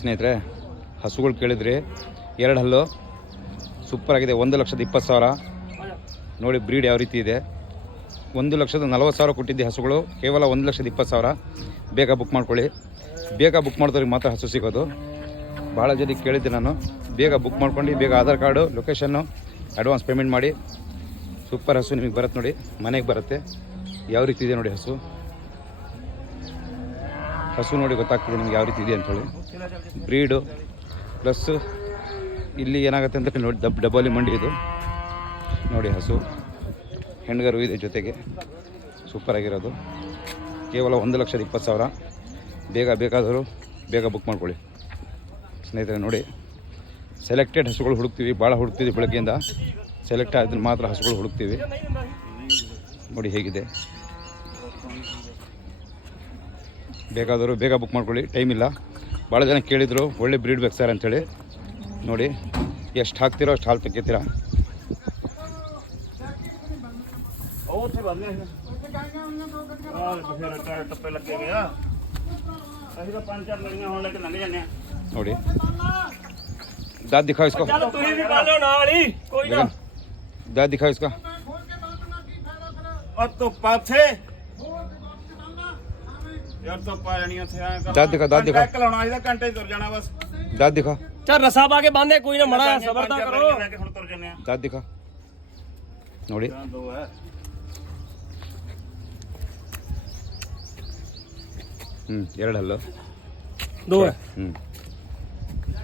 ಸ್ನೇಹಿತರೆ, ಹಸುಗಳು ಕೇಳಿದ್ರಿ, 2 ಹಲ್ಲು ಸೂಪರ್ ಆಗಿದೆ. 1,20,000 ನೋಡಿ ಬ್ರೀಡ್ ಯಾವ ರೀತಿ ಇದೆ. 1,40,000 ಕೊಟ್ಟಿದ್ದೆ ಹಸುಗಳು, ಕೇವಲ 1,20,000. ಬೇಗ ಬುಕ್ ಮಾಡ್ಕೊಳ್ಳಿ. ಬೇಗ ಬುಕ್ ಮಾಡಿದವ್ರಿಗೆ ಮಾತ್ರ ಹಸು ಸಿಗೋದು. ಭಾಳ ಜನ ಕೇಳಿದ್ದೆ ನಾನು. ಬೇಗ ಬುಕ್ ಮಾಡ್ಕೊಂಡು ಬೇಗ Aadhaar card, location, advance payment ಮಾಡಿ. ಸೂಪರ್ ಹಸು ನಿಮಗೆ ಬರುತ್ತೆ ನೋಡಿ, ಮನೆಗೆ ಬರುತ್ತೆ. ಯಾವ ರೀತಿ ಇದೆ ನೋಡಿ ಹಸು ನೋಡಿ ಗೊತ್ತಾಗ್ತದೆ ನಿಮ್ಗೆ ಯಾವ ರೀತಿ ಇದೆ ಅಂಥೇಳಿ. ಬ್ರೀಡು ಪ್ಲಸ್ ಇಲ್ಲಿ ಏನಾಗುತ್ತೆ ಅಂತ ನೋಡಿ, ಡಬ್ಬಲಿ ಮಂಡಿ ಇದು ನೋಡಿ. ಹಸು ಹೆಣ್ಗರು ಇದೆ ಜೊತೆಗೆ, ಸೂಪರಾಗಿರೋದು. ಕೇವಲ 1,20,000. ಬೇಗ ಬೇಕಾದರೂ ಬೇಗ ಬುಕ್ ಮಾಡ್ಕೊಳ್ಳಿ ಸ್ನೇಹಿತರೆ. ನೋಡಿ, ಸೆಲೆಕ್ಟೆಡ್ ಹಸುಗಳು ಹುಡುಕ್ತೀವಿ, ಭಾಳ ಹುಡುಕ್ತೀವಿ. ಬೆಳಗ್ಗೆಯಿಂದ ಸೆಲೆಕ್ಟ್ ಆದ್ರೆ ಮಾತ್ರ ಹಸುಗಳು ಹುಡುಕ್ತೀವಿ. ನೋಡಿ ಹೇಗಿದೆ. ಬೇಕಾದರೂ ಬೇಗ ಬುಕ್ ಮಾಡ್ಕೊಳ್ಳಿ, ಟೈಮ್ ಇಲ್ಲ. ಭಾಳ ಜನ ಕೇಳಿದರು ಒಳ್ಳೆ ಬ್ರೀಡ್ ಬೇಕು ಸರ್ ಅಂಥೇಳಿ. ನೋಡಿ ಎಷ್ಟು ಹಾಕ್ತಿರೋ ಅಷ್ಟು ಹಾಲು ತೆಗಿತೀರಾ. ನೋಡಿ दांत दिखाओ इसको, दांत दिखाओ इसका. दांत दिखा, दांत दिखा, दांत दिखा. चल रसा पा के बांधे, कोई ना मड़ा सबरता करो. दांत दिखा. ನೋಡಿ ಎರಡು ಹಲ್ಲು.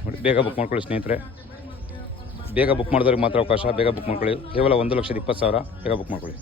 ನೋಡಿ ಬೇಗ ಬುಕ್ ಮಾಡ್ಕೊಳ್ಳಿ ಸ್ನೇಹಿತರೆ. ಬೇಗ ಬುಕ್ ಮಾಡಿದವ್ರಿಗೆ ಮಾತ್ರ ಅವಕಾಶ. ಬೇಗ ಬುಕ್ ಮಾಡ್ಕೊಳ್ಳಿ. ಕೇವಲ 1,20,000. ಬೇಗ ಬುಕ್ ಮಾಡ್ಕೊಳ್ಳಿ.